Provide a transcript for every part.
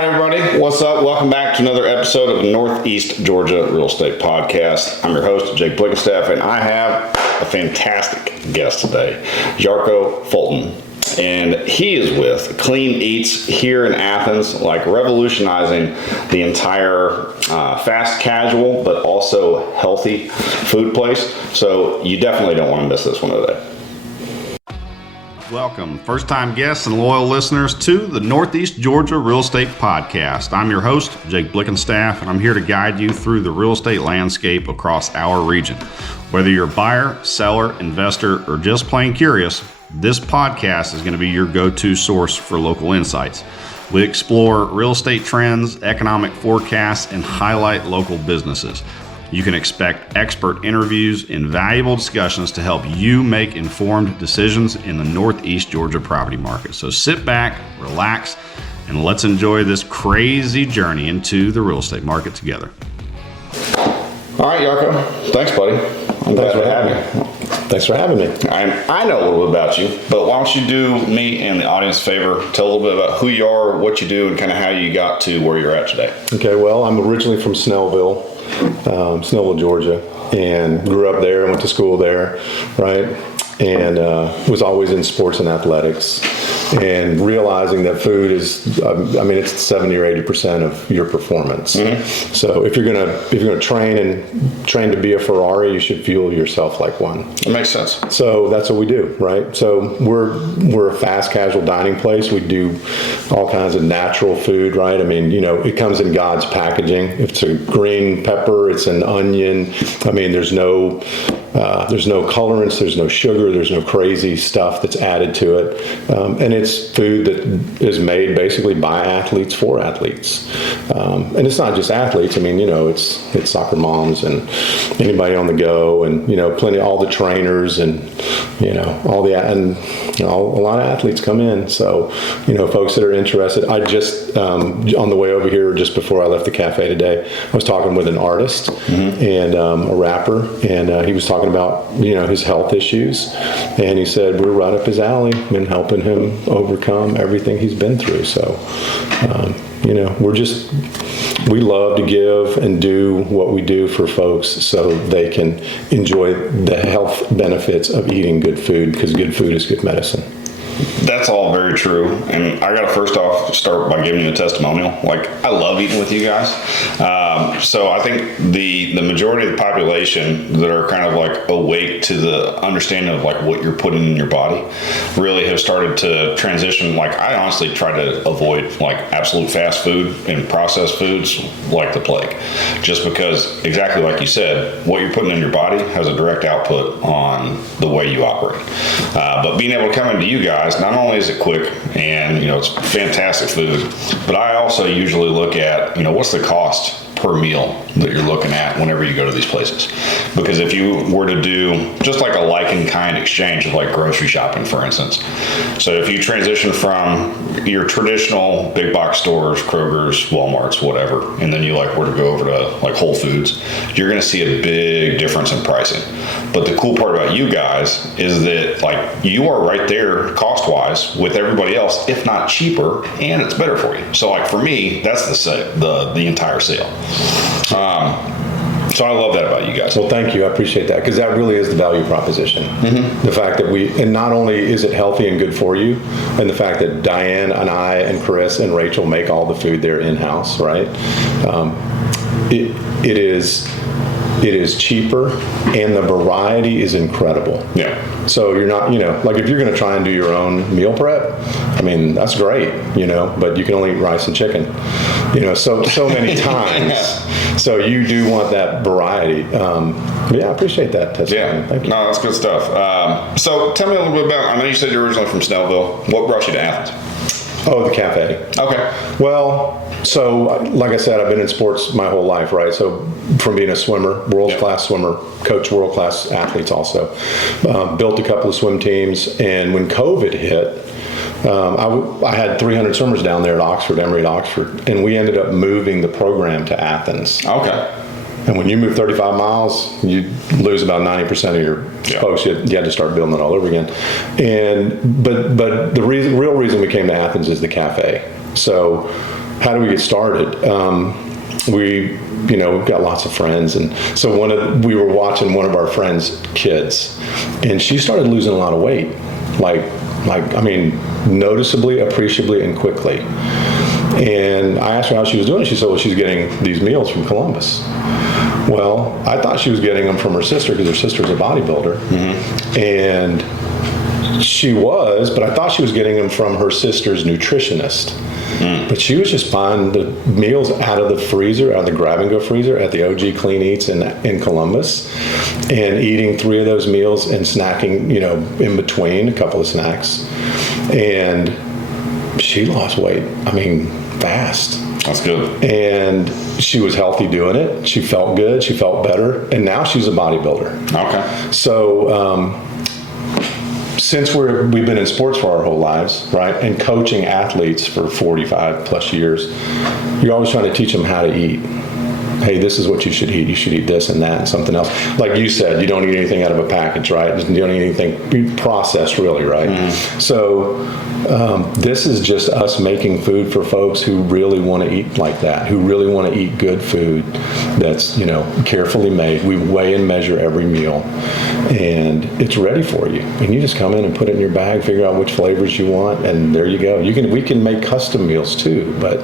right, everybody. What's up? Welcome back to another episode of the Northeast Georgia Real Estate Podcast. I'm your host, 𝐃𝐑𝐄, and I have a fantastic guest today, Yarko Folytn. And he is with Clean Eatz here in Athens, like revolutionizing the entire fast casual, but also healthy food place. So you definitely don't want to miss this one today. Welcome, first-time guests and loyal listeners to the Northeast Georgia Real Estate Podcast. I'm your host, 𝐃𝐑𝐄, and I'm here to guide you through the real estate landscape across our region. Whether you're a buyer, seller, investor, or just plain curious, this podcast is going to be your go-to source for local insights. We explore real estate trends, economic forecasts, and highlight local businesses. You can expect expert interviews and valuable discussions to help you make informed decisions in the Northeast Georgia property market. So sit back, relax, and let's enjoy this crazy journey into the real estate market together. All right, Yarko. Thanks, buddy. I'm glad to have you. Thanks for having me. I know a little bit about you, but why don't you do me and the audience a favor, tell a little bit about who you are, what you do, and kind of how you got to where you're at today. Okay, well, I'm originally from Snellville, Georgia, and grew up there and went to school there, right? And was always in sports and athletics, and realizing that food is, it's 70 or 80% of your performance. Mm-hmm. So if you're gonna train to be a Ferrari, you should fuel yourself like one. It makes sense. So that's what we do, right? So we're a fast casual dining place. We do all kinds of natural food, right? I mean, it comes in God's packaging. If it's a green pepper, it's an onion. I mean, there's no colorants, there's no sugar, there's no crazy stuff that's added to it. And it's food that is made basically by athletes for athletes. And it's not just athletes. I mean, it's soccer moms and anybody on the go, and, all the trainers and, a lot of athletes come in. So, folks that are interested, I just, on the way over here, just before I left the cafe today, I was talking with an artist mm-hmm. and a rapper, and he was talking about, his health issues, and he said we're right up his alley in helping him overcome everything he's been through. So, we love to give and do what we do for folks so they can enjoy the health benefits of eating good food, because good food is good medicine. That's all very true, and I gotta first off start by giving you a testimonial. Like, I love eating with you guys. So I think the majority of the population that are kind of like awake to the understanding of like what you're putting in your body really have started to transition. Like, I honestly try to avoid like absolute fast food and processed foods like the plague, just because, exactly like you said, what you're putting in your body has a direct output on the way you operate. But being able to come into you guys, not only is it quick and it's fantastic food, but I also usually look at what's the cost per meal that you're looking at whenever you go to these places. Because if you were to do just like a like and kind exchange of like grocery shopping, for instance, so if you transition from your traditional big box stores, Kroger's, Walmart's, whatever, and then you were to go over to like Whole Foods, you're going to see a big difference in pricing. But the cool part about you guys is that like you are right there cost wise with everybody else, if not cheaper, and it's better for you. So like for me, that's the entire sale. So I love that about you guys. Well, thank you. I appreciate that, because that really is the value proposition. Mm-hmm. The fact that and not only is it healthy and good for you, and the fact that Diane and I and Chris and Rachel make all the food there in-house, right? It is cheaper, and the variety is incredible. Yeah. So you're not, if you're going to try and do your own meal prep, that's great, but you can only eat rice and chicken, so many times. Yeah. So you do want that variety. Yeah, I appreciate that testimony. Yeah. Thank you. No, that's good stuff. So tell me a little bit about, I know you said you're originally from Snellville. What brought you to Athens? Oh, the cafe. Okay. Well, so like I said, I've been in sports my whole life, right? So from being a swimmer, world-class swimmer, coach world-class athletes also, built a couple of swim teams, and when COVID hit, I had 300 swimmers down there at Emory at Oxford, and we ended up moving the program to Athens. Okay. And when you move 35 miles, you lose about 90% of your folks. You had to start building it all over again. But the real reason we came to Athens is the cafe. So how do we get started? We've got lots of friends, and so we were watching one of our friends' kids, and she started losing a lot of weight, noticeably, appreciably, and quickly. And I asked her how she was doing. She said, well, she's getting these meals from Columbus. Well, I thought she was getting them from her sister because her sister's a bodybuilder. And she was, but I thought she was getting them from her sister's nutritionist. But she was just buying the meals out of the freezer, out of the grab-and-go freezer at the OG Clean Eatz in Columbus, and eating 3 of those meals and snacking, in between, a couple of snacks. And she lost weight, fast. That's good. And she was healthy doing it. She felt good. She felt better. And now she's a bodybuilder. Okay. So, since we've been in sports for our whole lives, right, and coaching athletes for 45 plus years, you're always trying to teach them how to eat. Hey, this is what you should eat. You should eat this and that and something else. Like you said, you don't eat anything out of a package, right? You don't eat anything processed, really, right? So this is just us making food for folks who really want to eat like that, who really want to eat good food that's, carefully made. We weigh and measure every meal, and it's ready for you. And you just come in and put it in your bag, figure out which flavors you want, and there you go. We can make custom meals too, but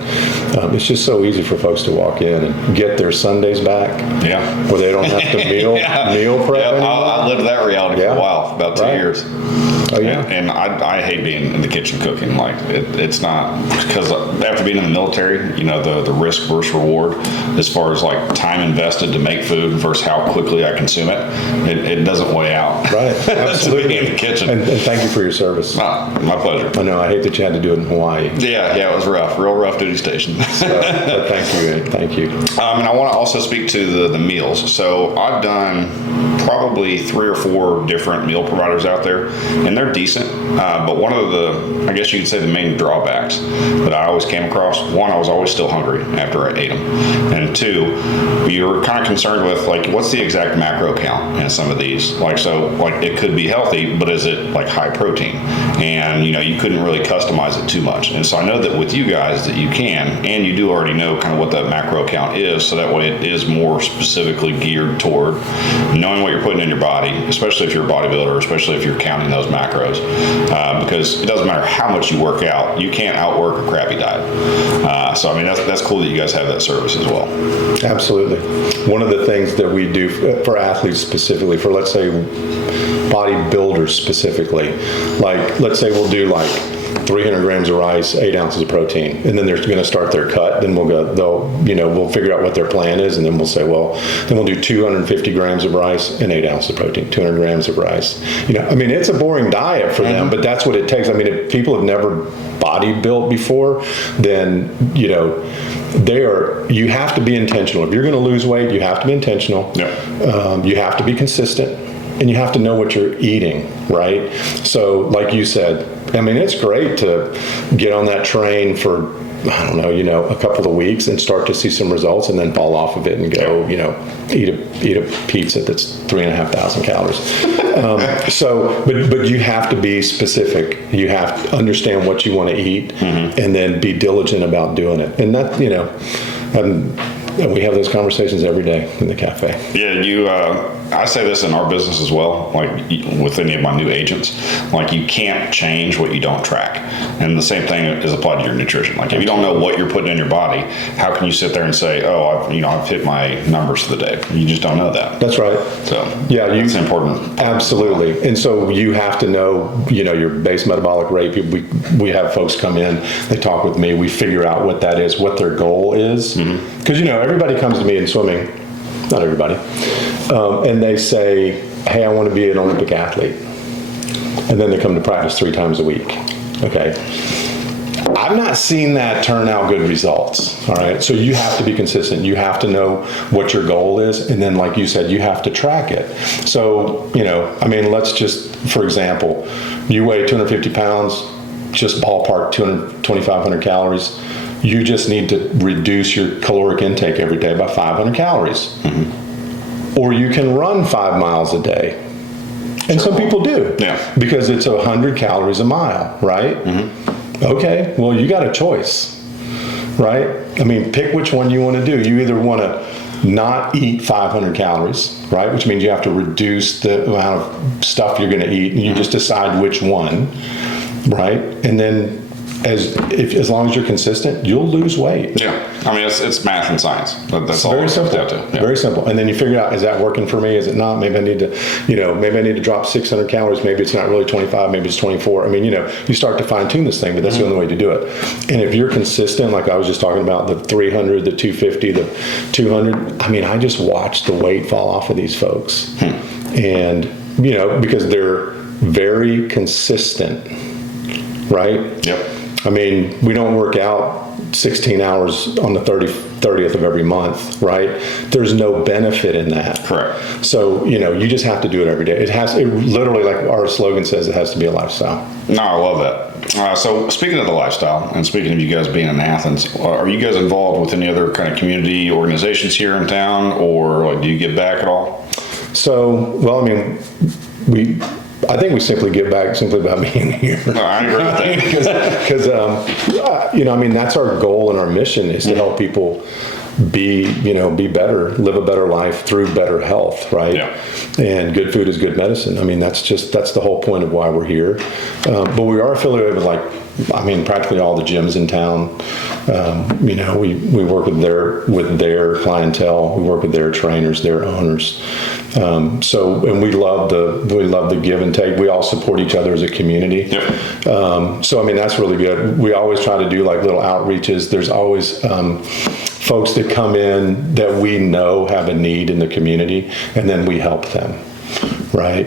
it's just so easy for folks to walk in and get their Sundays back. Yeah. Where they don't have to meal prep anymore. I lived that reality for a while, about 2 years. Oh, yeah. And I hate being in the kitchen cooking. Like, it's not, because after being in the military, the risk versus reward as far as like time invested to make food versus how quickly I consume it, it doesn't weigh out. Right. Absolutely. To be in the kitchen. And thank you for your service. My pleasure. I know. I hate that you had to do it in Hawaii. Yeah, it was rough. Real rough duty station. But thank you. And I want to also speak to the meals. So I've done probably 3 or 4 different meal providers out there, and they're decent. But one of the, I guess you could say, the main drawbacks that I always came across, one, I was always still hungry after I ate them. And 2, you're kind of concerned with, like, what's the exact macro count in some of these? It could be healthy, but is it like high protein? And, you couldn't really customize it too much. And so I know that with you guys that you can, and you do already know kind of what that macro count is, so that way it is more specifically geared toward knowing what you're putting in your body, especially if you're a bodybuilder, especially if you're counting those macros, because it doesn't matter how much you work out, you can't outwork a crappy diet. So that's cool that you guys have that service as well. Absolutely. One of the things that we do for athletes specifically, for let's say bodybuilders specifically, like let's say we'll do like 300 grams of rice, 8 ounces of protein, and then they're going to start their cut. Then we'll figure out what their plan is, and then we'll say, well, then we'll do 250 grams of rice and 8 ounces of protein, 200 grams of rice. It's a boring diet for them, but that's what it takes. If people have never bodybuilt before, then, you have to be intentional. If you're going to lose weight, you have to be intentional. Yeah. You have to be consistent, and you have to know what you're eating, right? So like you said, it's great to get on that train for, a couple of weeks and start to see some results, and then fall off of it and go, eat a pizza that's 3,500 calories. But you have to be specific. You have to understand what you want to eat, and then be diligent about doing it. And that, we have those conversations every day in the cafe. Yeah, I say this in our business as well, like with any of my new agents, like you can't change what you don't track. And the same thing is applied to your nutrition. Like if you don't know what you're putting in your body, how can you sit there and say, oh, I've hit my numbers for the day? You just don't know that. That's right. So yeah, it's important. Absolutely. And so you have to know, your base metabolic rate. We have folks come in, they talk with me, we figure out what that is, what their goal is. Because, everybody comes to me in swimming, not everybody, and they say, hey, I want to be an Olympic athlete. And then they come to practice 3 times a week. Okay. I've not seen that turn out good results. All right. So you have to be consistent. You have to know what your goal is. And then, like you said, you have to track it. So, let's just, for example, you weigh 250 pounds, just ballpark 2,500 calories. You just need to reduce your caloric intake every day by 500 calories. Or you can run 5 miles a day. And some people do. Yeah. Because it's 100 calories a mile, right? Okay, well, you got a choice. right? I mean, pick which one you want to do. You either want to not eat 500 calories, right? Which means you have to reduce the amount of stuff you're going to eat, and you just decide which one, right? And then as long as you're consistent, you'll lose weight. Yeah, I mean, it's math and science. That's all. Very simple. Yeah. Very simple. And then you figure out, is that working for me? Is it not? Maybe I need to, maybe I need to drop 600 calories. Maybe it's not really 25. Maybe it's 24. I mean, you start to fine tune this thing, but that's the only way to do it. And if you're consistent, like I was just talking about, the 300, the 250, the 200. I mean, I just watched the weight fall off of these folks, and because they're very consistent, right? Yep. I mean, we don't work out 16 hours on the 30th of every month, right? There's no benefit in that. Correct. So, you just have to do it every day. It literally, like our slogan says, it has to be a lifestyle. No, I love that. So speaking of the lifestyle, and speaking of you guys being in Athens, are you guys involved with any other kind of community organizations here in town, or do you give back at all? So, well, I mean, I think we simply give back simply by being here. No, I agree with that. Because, I mean, that's our goal and our mission is to help people be better, live a better life through better health, right? Yeah. And good food is good medicine. I mean, that's the whole point of why we're here. But we are affiliated with practically all the gyms in town. We work with their clientele. We work with their trainers, their owners. And we love the give and take. We all support each other as a community. Yep. So I mean, that's really good. We always try to do like little outreaches. There's always folks that come in that we know have a need in the community, and then we help them, right?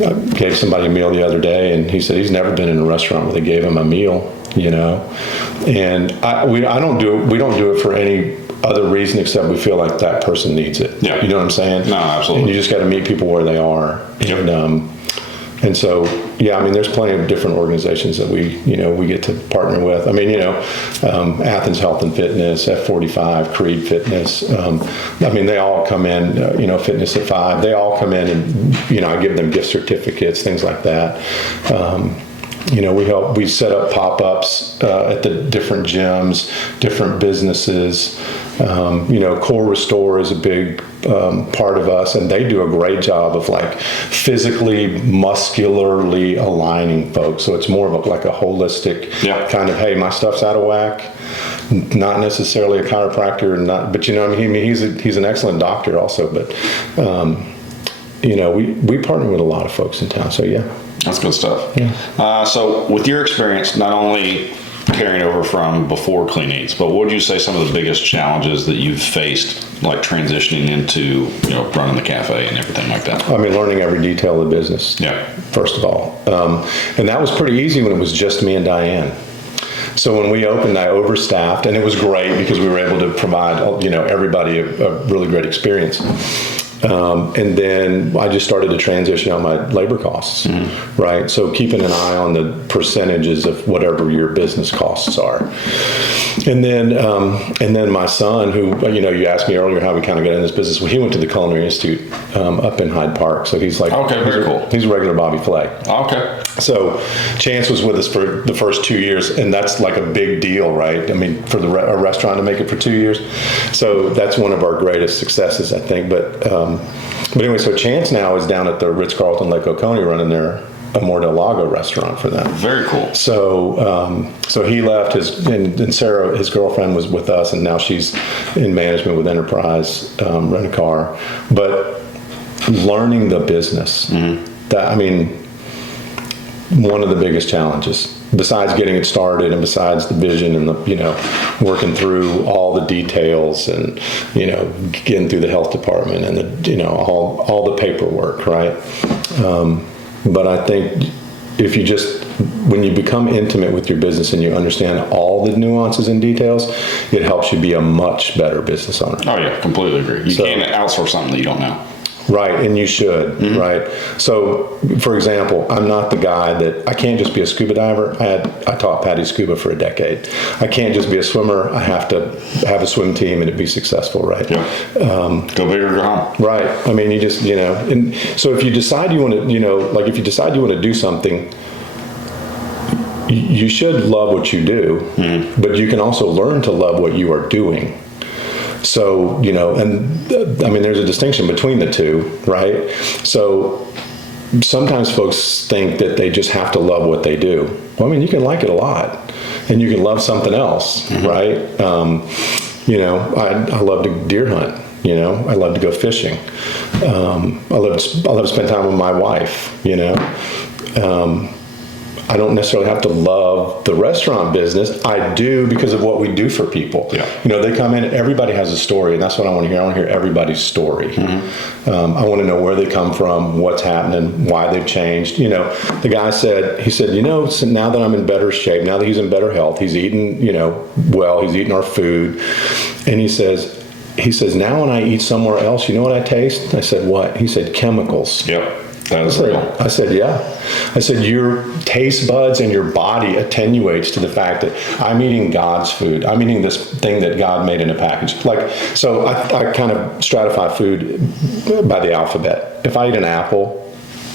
I gave somebody a meal the other day, and he said he's never been in a restaurant where they gave him a meal, and we don't do it for any other reason except we feel like that person needs it. Yeah. You know what I'm saying? No, absolutely. And you just got to meet people where they are. Yep. And so, yeah, I mean, there's plenty of different organizations that we get to partner with. I mean, Athens Health and Fitness, F45, Creed Fitness. I mean, they all come in, Fitness at 5. They all come in and, I give them gift certificates, things like that. We set up pop-ups at the different gyms, different businesses. Core Restore is a big part of us, and they do a great job of physically, muscularly aligning folks. So it's more of a holistic kind of, hey, my stuff's out of whack. Not necessarily a chiropractor, but he's an excellent doctor also. But we partner with a lot of folks in town. So yeah. That's good stuff. Yeah. So with your experience, not only carrying over from before Clean Eatz, but what would you say some of the biggest challenges that you've faced, like transitioning into, running the cafe and everything like that? I mean, learning every detail of the business. Yeah. First of all. And that was pretty easy when it was just me and Diane. So when we opened, I overstaffed, and it was great because we were able to provide, everybody a really great experience. And then I just started to transition out my labor costs, right? So keeping an eye on the percentages of whatever your business costs are. And then my son, who, you asked me earlier how we kind of got in this business. Well, he went to the Culinary Institute up in Hyde Park. So he's okay, very cool. He's a regular Bobby Flay. Okay. So Chance was with us for the first 2 years, and that's like a big deal, right? I mean, for a restaurant to make it for 2 years. So that's one of our greatest successes, I think. But anyway, so Chance now is down at the Ritz-Carlton Lake Oconee running their Amor del Lago restaurant for them. Very cool. So so he left, and Sarah, his girlfriend, was with us, and now she's in management with Enterprise Rent-A-Car. But learning the business, one of the biggest challenges, besides getting it started and besides the vision and working through all the details and, getting through the health department and all the paperwork, right? But I think when you become intimate with your business and you understand all the nuances and details, it helps you be a much better business owner. Oh yeah, completely agree. You can't outsource something that you don't know. Right, and you should, right? So, for example, I'm not the guy I can't just be a scuba diver. I taught Patty scuba for a decade. I can't just be a swimmer. I have to have a swim team and it be successful, right? Yeah. Go big or go home. Right. I mean, you just, and so if you decide you want to, if you decide you want to do something, you should love what you do, but you can also learn to love what you are doing. So, you know, and I mean, there's a distinction between the two, right? So sometimes folks think that they just have to love what they do. Well, I mean, you can like it a lot, and you can love something else, right? You know, I love to deer hunt. You know, I love to go fishing. I love to spend time with my wife. You know, I don't necessarily have to love the restaurant business. I do because of what we do for people. Yeah. You know, they come in, everybody has a story, and that's what I want to hear. I want to hear everybody's story. I want to know where they come from, what's happening, why they've changed. You know, the guy said, you know, so now that I'm in better shape, now that he's in better health, he's eating, you know, well, he's eating our food. And he says, now when I eat somewhere else, you know what I taste? I said, what? He said, chemicals. Yep. That is real. I said, yeah. I said, your taste buds and your body attenuates to the fact that I'm eating God's food. I'm eating this thing that God made in a package. Like, so I kind of stratify food by the alphabet. If I eat an apple,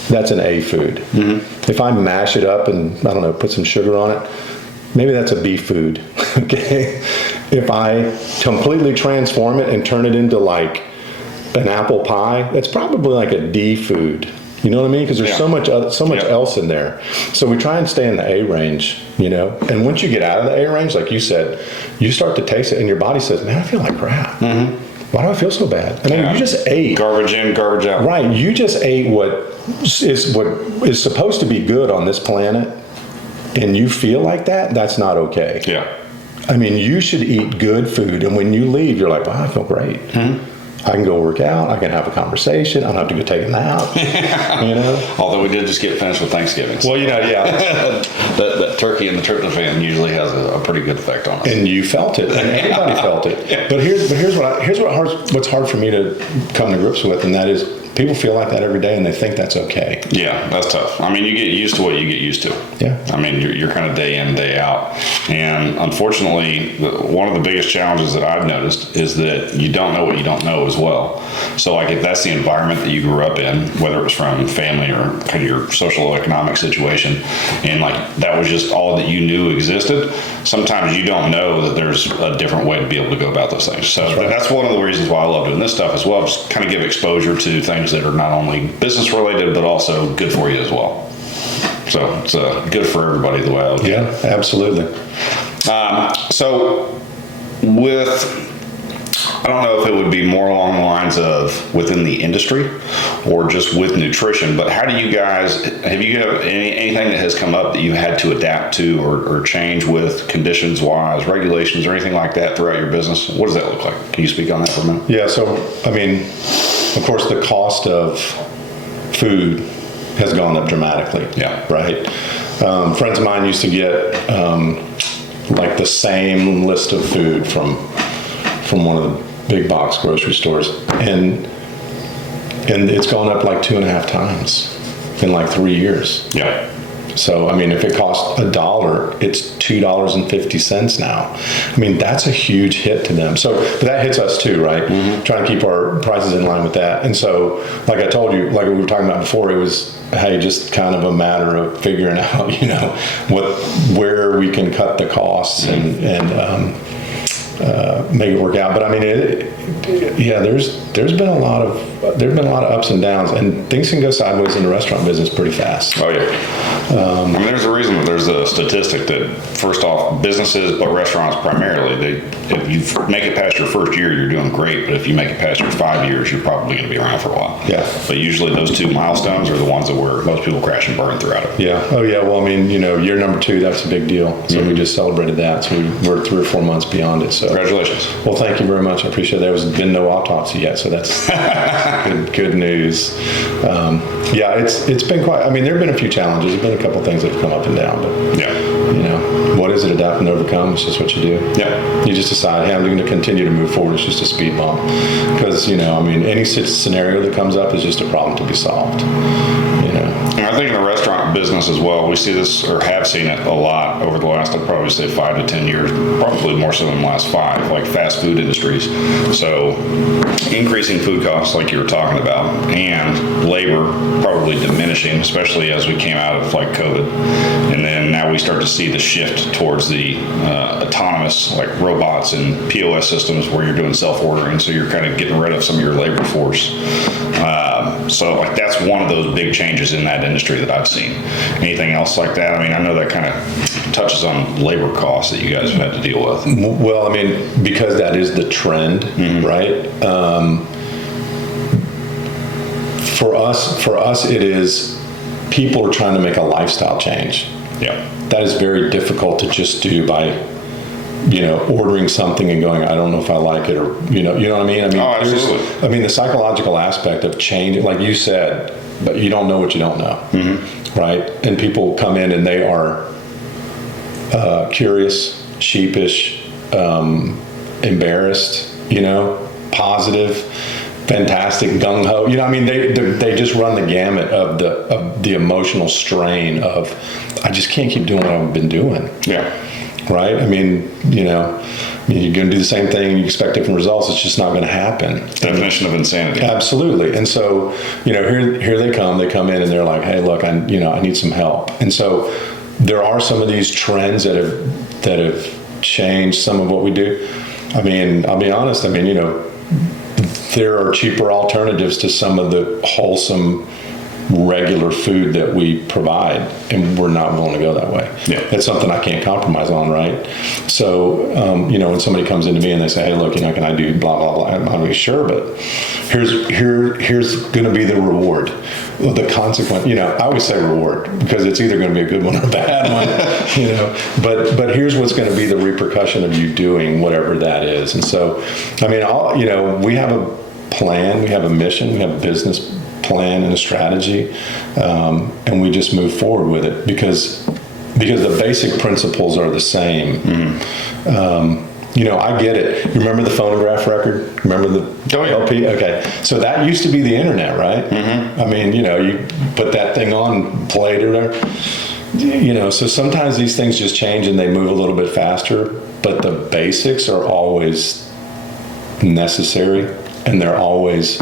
that's an A food. If I mash it up and, I don't know, put some sugar on it, maybe that's a B food, okay? If I completely transform it and turn it into like an apple pie, that's probably like a D food. You know what I mean? Because there's so much else in there. So we try and stay in the A range, you know? And once you get out of the A range, like you said, you start to taste it and your body says, man, I feel like crap. Why do I feel so bad? I mean, you just ate. Garbage in, garbage out. Right. You just ate what is supposed to be good on this planet, and you feel like that, that's not okay. Yeah. I mean, you should eat good food, and when you leave, you're like, wow, I feel great. I can go work out. I can have a conversation. I don't have to go take a nap. You know. Although we did just get finished with Thanksgiving. Well, you know, yeah. that turkey and the tryptophan usually has a pretty good effect on us. And you felt it, and everybody felt it. Yeah. But what's hard for me to come to grips with, and that is, people feel like that every day, and they think that's okay. Yeah, that's tough. I mean, you get used to what you get used to. Yeah. I mean, you're kind of day in, day out. And unfortunately, one of the biggest challenges that I've noticed is that you don't know what you don't know as well. So like if that's the environment that you grew up in, whether it was from family or kind of your social economic situation, and like that was just all that you knew existed, sometimes you don't know that there's a different way to be able to go about those things. So that's one of the reasons why I love doing this stuff as well, just kind of give exposure to things that are not only business related, but also good for you as well. So it's good for everybody the way I look at it. Yeah, absolutely. So with, I don't know if it would be more along the lines of within the industry or just with nutrition, but how do you guys, have you got anything that has come up that you had to adapt to or change with conditions wise, regulations or anything like that throughout your business? What does that look like? Can you speak on that for a minute? Yeah, so, I mean, of course, the cost of food has gone up dramatically. Yeah. Right? Friends of mine used to get like the same list of food from one of the big box grocery stores, and it's gone up like 2.5 times in like 3 years. Yeah. So, I mean, if it costs $1, it's $2.50 now. I mean, that's a huge hit to them. So, but that hits us too, right? Trying to keep our prices in line with that. And so, like I told you, like we were talking about before, it was, hey, just kind of a matter of figuring out, you know, where we can cut the costs and make it work out. But I mean, there's been a lot of ups and downs, and things can go sideways in the restaurant business pretty fast. Oh yeah. I mean, there's a reason that there's a statistic that first off, businesses, but restaurants primarily, if you make it past your first year, you're doing great. But if you make it past your 5 years, you're probably going to be around for a while. Yeah. But usually those two milestones are the ones that where most people crash and burn throughout it. Yeah. Oh yeah. Well, I mean, you know, year number 2, that's a big deal. So we just celebrated that. So we're 3 or 4 months beyond it. So congratulations. Well, thank you very much. I appreciate that. There's been no autopsy yet, so that's good news. Yeah, it's been quite. I mean, there have been a few challenges. There've been a couple things that have come up and down, but yeah, you know, what is it? Adapt and overcome. It's just what you do. Yeah. You just decide, hey, I'm going to continue to move forward. It's just a speed bump, because you know, I mean, any scenario that comes up is just a problem to be solved. You know. And I think in the restaurant business as well, we see this, or have seen it a lot over the last, I'd probably say 5 to 10 years, probably more so in the last 5, like fast food industries. So increasing food costs like you were talking about, and labor probably diminishing, especially as we came out of like COVID. And then now we start to see the shift towards the autonomous like robots and POS systems where you're doing self-ordering. So you're kind of getting rid of some of your labor force. So like that's one of those big changes in that industry that I've seen. Anything else like that? I mean, I know that kind of touches on labor costs that you guys have had to deal with. Well, I mean, because that is the trend, right? For us, it is people are trying to make a lifestyle change. Yeah. That is very difficult to just do by, ordering something and going, I don't know if I like it, or, you know what I mean? Oh, absolutely. I mean, the psychological aspect of change, like you said, but you don't know what you don't know, right? And people come in and they are curious, sheepish, embarrassed, positive, fantastic, gung-ho. They just run the gamut of the emotional strain of, I just can't keep doing what I've been doing. Yeah. Right? I mean, you're going to do the same thing and you expect different results. It's just not going to happen. Definition of insanity. Absolutely. And so, here they come in and they're like, hey, look, I need some help. And so there are some of these trends that have changed some of what we do. I mean, I'll be honest. I mean, there are cheaper alternatives to some of the wholesome regular food that we provide, and we're not willing to go that way. Yeah. It's something I can't compromise on, right? So, when somebody comes into me and they say, hey, look, can I do blah, blah, blah? I'm like, sure, but here's going to be the reward. Well, the consequence, I always say reward because it's either going to be a good one or a bad one, but here's what's going to be the repercussion of you doing whatever that is. And so, I mean, we have a plan, we have a mission, we have a business plan and a strategy, and we just move forward with it because the basic principles are the same. I get it. You remember the phonograph record? Remember the LP? Okay. So that used to be the internet, right? I mean, you put that thing on, played it there. So sometimes these things just change and they move a little bit faster, but the basics are always necessary and they're always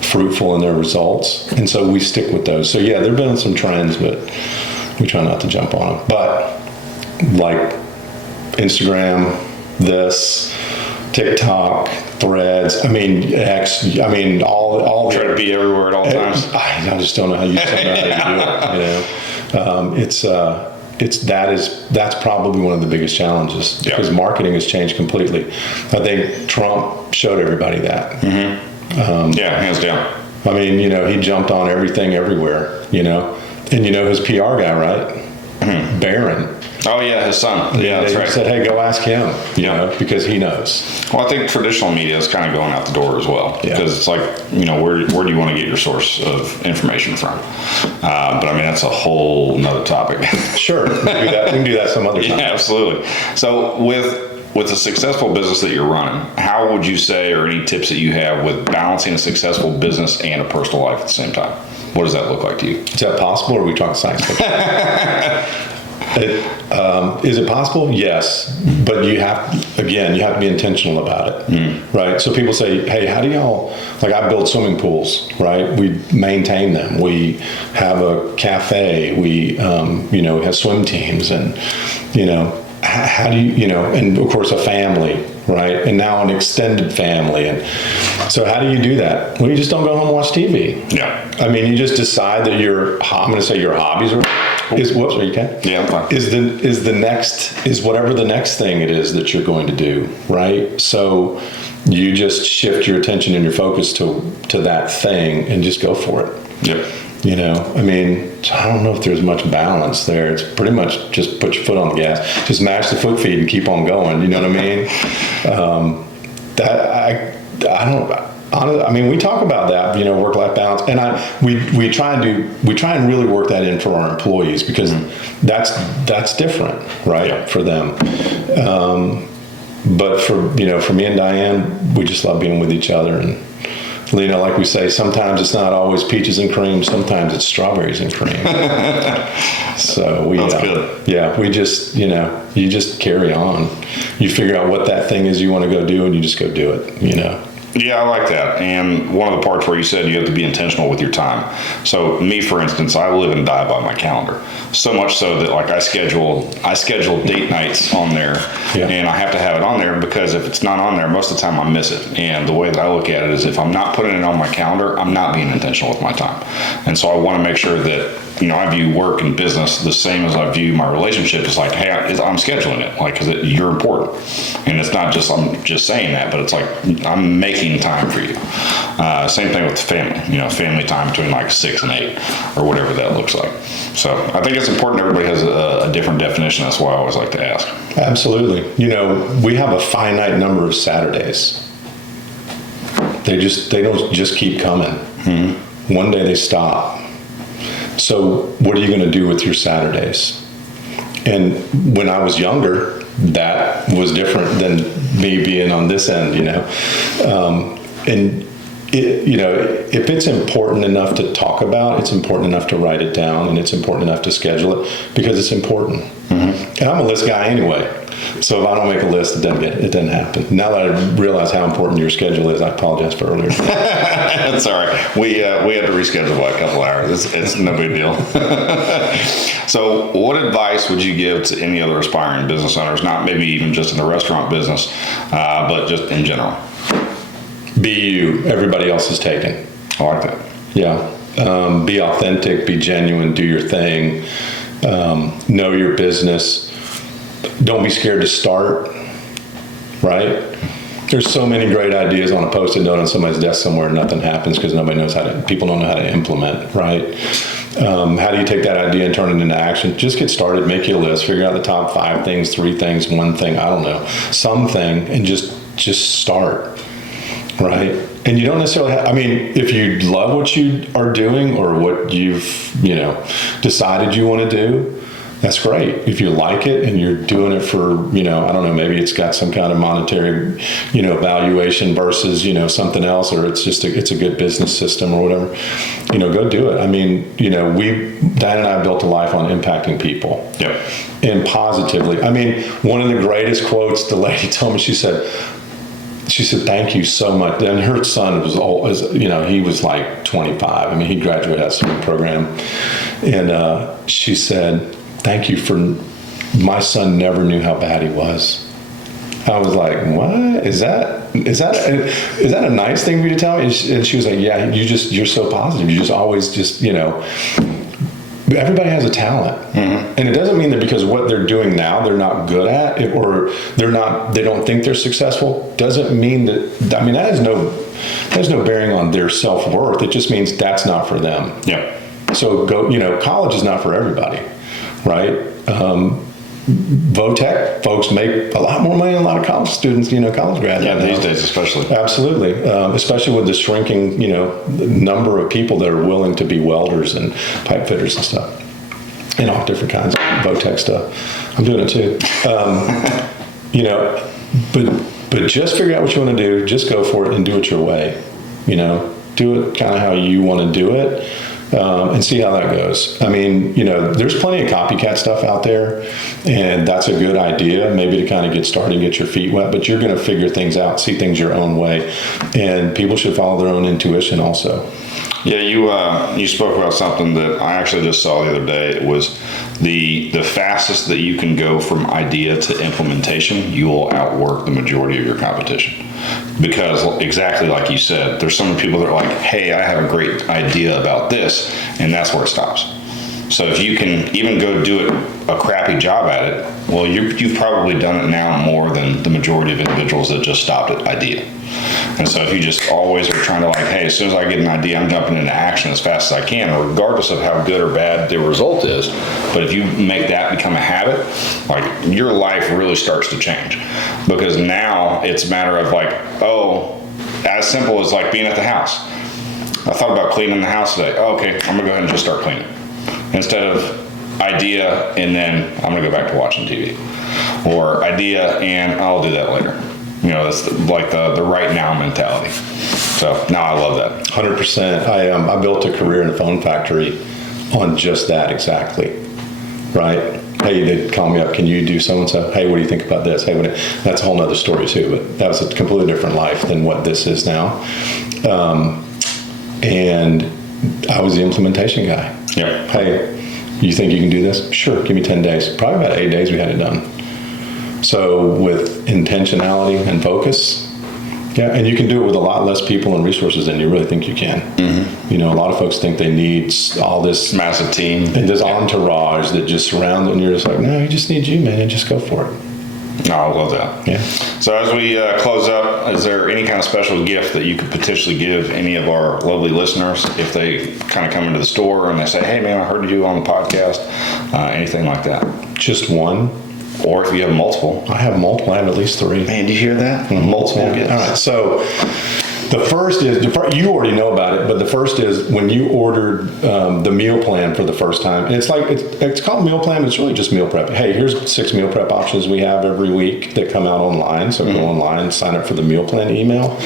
fruitful in their results. And so we stick with those. So yeah, there have been some trends, but we try not to jump on them. But like Instagram, this, TikTok, Threads, X, all Try to be everywhere at all times. I just don't know how you do it. That's probably one of the biggest challenges because marketing has changed completely. I think Trump showed everybody that. Hands down. I mean, he jumped on everything everywhere, and his PR guy, right? Barron. Oh yeah, his son. Yeah, that's right. Said, hey, go ask him, because he knows. Well, I think traditional media is kind of going out the door as well because it's like, where do you want to get your source of information from? But I mean, that's a whole nother topic. Sure, we can do that some other time. Yeah, absolutely. So with a successful business that you're running, how would you say, or any tips that you have with balancing a successful business and a personal life at the same time? What does that look like to you? Is that possible, or are we talking science fiction? Is it possible? Yes, but you have to be intentional about it, right? So people say, hey, how do y'all, like I build swimming pools, right? We maintain them. We have a cafe. We, have swim teams and, how do you, and of course a family, right? And now an extended family. And so how do you do that? Well, you just don't go home and watch TV. Yeah. I mean, you just decide that your hobbies are, whoops, are you okay? Yeah, I'm fine. Is whatever the next thing it is that you're going to do, right? So you just shift your attention and your focus to that thing and just go for it. Yep. I don't know if there's much balance there. It's pretty much just put your foot on the gas, just mash the foot feed and keep on going. You know what I mean? We talk about that, work-life balance, and we try and really work that in for our employees because that's different, right, for them. But for me and Diane, we just love being with each other, and like we say, sometimes it's not always peaches and cream, sometimes it's strawberries and cream. So That's good. Yeah, we just you just carry on. You figure out what that thing is you want to go do, and you just go do it. Yeah, I like that. And one of the parts where you said you have to be intentional with your time. So me, for instance, I live and die by my calendar. So much so that like I schedule date nights on there, and I have to have it on there because if it's not on there, most of the time I miss it. And the way that I look at it is if I'm not putting it on my calendar, I'm not being intentional with my time. And so I want to make sure that, you know, I view work and business the same as I view my relationship. It's like, hey, I'm scheduling it, like, because you're important. And it's not just, I'm just saying that, but it's like, I'm making time for you. Same thing with family, you know, family time between like 6 and 8 or whatever that looks like. So I think it's important everybody has a different definition. That's why I always like to ask. Absolutely. You know, we have a finite number of Saturdays. They don't just keep coming. Mm-hmm. One day they stop. So what are you going to do with your Saturdays? And when I was younger, that was different than me being on this end, you know. And you know, if it's important enough to talk about, it's important enough to write it down, and it's important enough to schedule it because it's important. Mm-hmm. And I'm a list guy anyway. So if I don't make a list, it doesn't happen. Now that I realize how important your schedule is, I apologize for earlier. That's all right. We had to reschedule by a couple hours. It's no big deal. So what advice would you give to any other aspiring business owners, not maybe even just in the restaurant business, but just in general? Be you. Everybody else is taken. I like that. Yeah. Be authentic, be genuine, do your thing, know your business. Don't be scared to start, right? There's so many great ideas on a Post-it note on somebody's desk somewhere and nothing happens because people don't know how to implement, right? How do you take that idea and turn it into action? Just get started, make your list, figure out the top 5 things, 3 things, 1 thing, I don't know, something, and just start, right? And you don't necessarily have, I mean, if you love what you are doing or what you've, you know, decided you want to do, that's great. If you like it and you're doing it for, you know, I don't know, maybe it's got some kind of monetary, you know, valuation versus, you know, something else, or it's just it's a good business system or whatever, you know, go do it. I mean, you know, Diane and I built a life on impacting people. Yep. And positively. I mean, one of the greatest quotes the lady told me, she said, thank you so much. And her son was old, you know, he was like 25. I mean, he graduated out of some program. And she said, thank you for, my son never knew how bad he was. I was like, what? Is that a nice thing for you to tell me? And she was like, yeah, you're so positive. You just always you know, everybody has a talent. Mm-hmm. And it doesn't mean that because what they're doing now, they're not good at it, or they don't think they're successful. Doesn't mean that, I mean, that has no bearing on their self-worth. It just means that's not for them. Yeah. So you know, college is not for everybody. Right? Vo-Tech folks make a lot more money than a lot of college students, you know, college graduates. Yeah, these days especially. Absolutely. Especially with the shrinking, you know, number of people that are willing to be welders and pipe fitters and stuff. And all different kinds of Vo-Tech stuff. I'm doing it too. You know, but just figure out what you want to do. Just go for it and do it your way. You know, do it kind of how you want to do it. And see how that goes. I mean, you know, there's plenty of copycat stuff out there, and that's a good idea, maybe to kind of get started and get your feet wet, but you're going to figure things out, see things your own way, and people should follow their own intuition also. Yeah, you spoke about something that I actually just saw the other day. It was the fastest that you can go from idea to implementation, you will outwork the majority of your competition. Because exactly like you said, there's some people that are like, hey, I have a great idea about this, and that's where it stops. So if you can even go do it a crappy job at it, well, you've probably done it now more than the majority of individuals that just stopped at idea. And so if you just always are trying to like, hey, as soon as I get an idea, I'm jumping into action as fast as I can, regardless of how good or bad the result is. But if you make that become a habit, like your life really starts to change. Because now it's a matter of like, oh, as simple as like being at the house. I thought about cleaning the house today. Oh, okay, I'm gonna go ahead and just start cleaning. Instead of idea and then I'm gonna go back to watching TV. Or idea and I'll do that later. You know, that's like the right now mentality. So now I love that. 100%. I built a career in a phone factory on just that exactly, right? hey, they call me up, can you do so-and-so? Hey, what do you think about this? Hey, that's a whole nother story too, but that was a completely different life than what this is now. And I was the implementation guy. Yeah. Hey, you think you can do this? Sure, give me 10 days. Probably about 8 days we had it done. So with intentionality and focus, yeah, and you can do it with a lot less people and resources than you really think you can. Mm-hmm. You know, a lot of folks think they need all this massive team and this entourage that just surrounds it, and you're just like, no, you just need you, man, and just go for it. No, I love that. Yeah. So as we close up, is there any kind of special gift that you could potentially give any of our lovely listeners if they kind of come into the store and they say, hey, man, I heard you on the podcast, anything like that? Just one. Or if you have multiple. I have multiple. I have at least 3. Man, do you hear that? Mm-hmm. Multiple gifts. All right. So the first is, you already know about it, but the first is when you ordered the meal plan for the first time. And it's like, it's called meal plan, but it's really just meal prep. Hey, here's 6 meal prep options we have every week that come out online. So go online, sign up for the meal plan email,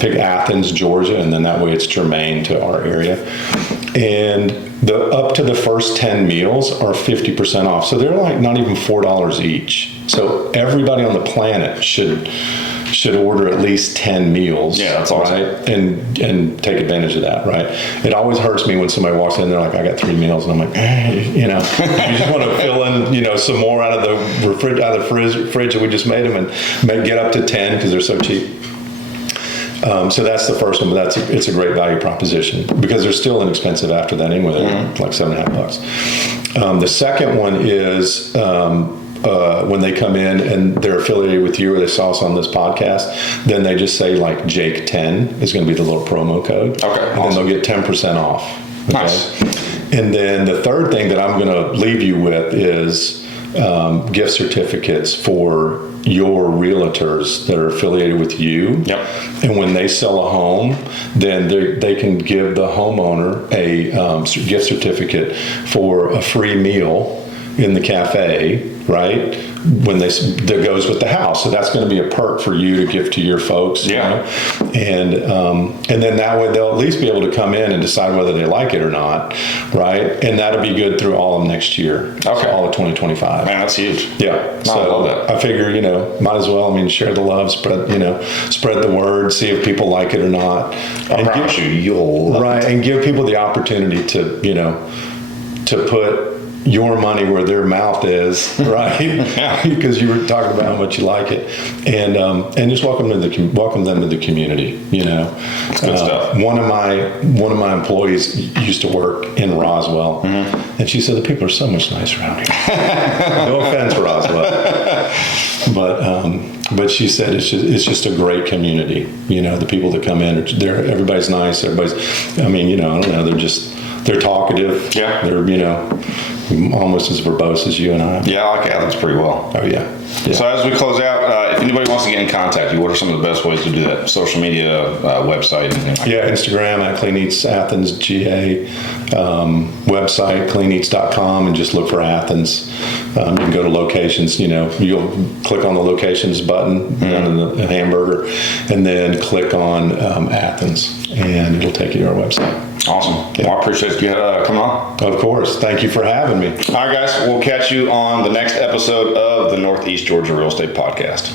pick Athens, Georgia, and then that way it's germane to our area. And up to the first 10 meals are 50% off. So they're like not even $4 each. So everybody on the planet should order at least 10 meals. Yeah, that's awesome. Right? And take advantage of that, right? It always hurts me when somebody walks in and they're like, I got 3 meals. And I'm like, you just want to fill in, some more out of the fridge that we just made them and get up to 10 because they're so cheap. So that's the first one, but it's a great value proposition because they're still inexpensive after that anyway. They're like $7.50. The second one is when they come in and they're affiliated with you or they saw us on this podcast, then they just say like 𝐃𝐑 is going to be the little promo code. Okay. And then they'll get 10% off. Okay? Nice. And then the third thing that I'm going to leave you with is gift certificates for your realtors that are affiliated with you. Yep. And when they sell a home, then they can give the homeowner a gift certificate for a free meal in the cafe, right? That goes with the house. So that's going to be a perk for you to give to your folks. Yeah. And then that way they'll at least be able to come in and decide whether they like it or not, right? And that'll be good through all of next year. Okay. So all of 2025. Man, that's huge. Yeah. No, So I love that. I figure, might as well, share the love, spread the word, see if people like it or not. I promise you'll love right, it. and give people the opportunity to put your money where their mouth is, right? Because you were talking about how much you like it, and just welcome them to the community. It's good stuff. One of my employees used to work in Roswell, and she said the people are so much nicer around here. No offense, Roswell, but she said it's just a great community. The people that come in, everybody's nice. Everybody's, I don't know, they're talkative. Yeah. They're, almost as verbose as you and I. Yeah, I like Athens pretty well. Oh, yeah. So as we close out, if anybody wants to get in contact, what are some of the best ways to do that? Social media, website, anything like that? Yeah, Instagram at Clean Eatz Athens, GA, website, cleaneatz.com, and just look for Athens. You can go to locations, you'll click on the locations button down in the hamburger, and then click on Athens, and it'll take you to our website. Awesome. Yeah. Well, I appreciate you coming on. Of course. Thank you for having me. All right, guys. We'll catch you on the next episode of the Northeast Georgia Real Estate Podcast.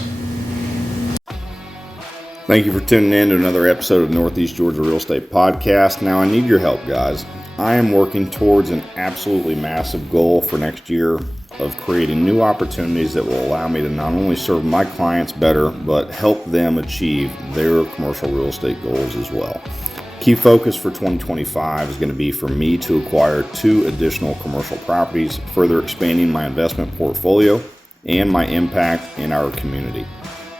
Thank you for tuning in to another episode of Northeast Georgia Real Estate Podcast. Now, I need your help, guys. I am working towards an absolutely massive goal for next year of creating new opportunities that will allow me to not only serve my clients better, but help them achieve their commercial real estate goals as well. Key focus for 2025 is going to be for me to acquire 2 additional commercial properties, further expanding my investment portfolio and my impact in our community.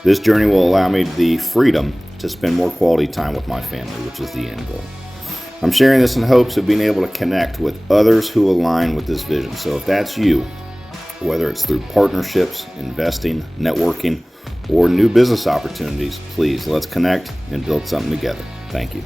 This journey will allow me the freedom to spend more quality time with my family, which is the end goal. I'm sharing this in hopes of being able to connect with others who align with this vision. So if that's you, whether it's through partnerships, investing, networking, or new business opportunities, please let's connect and build something together. Thank you.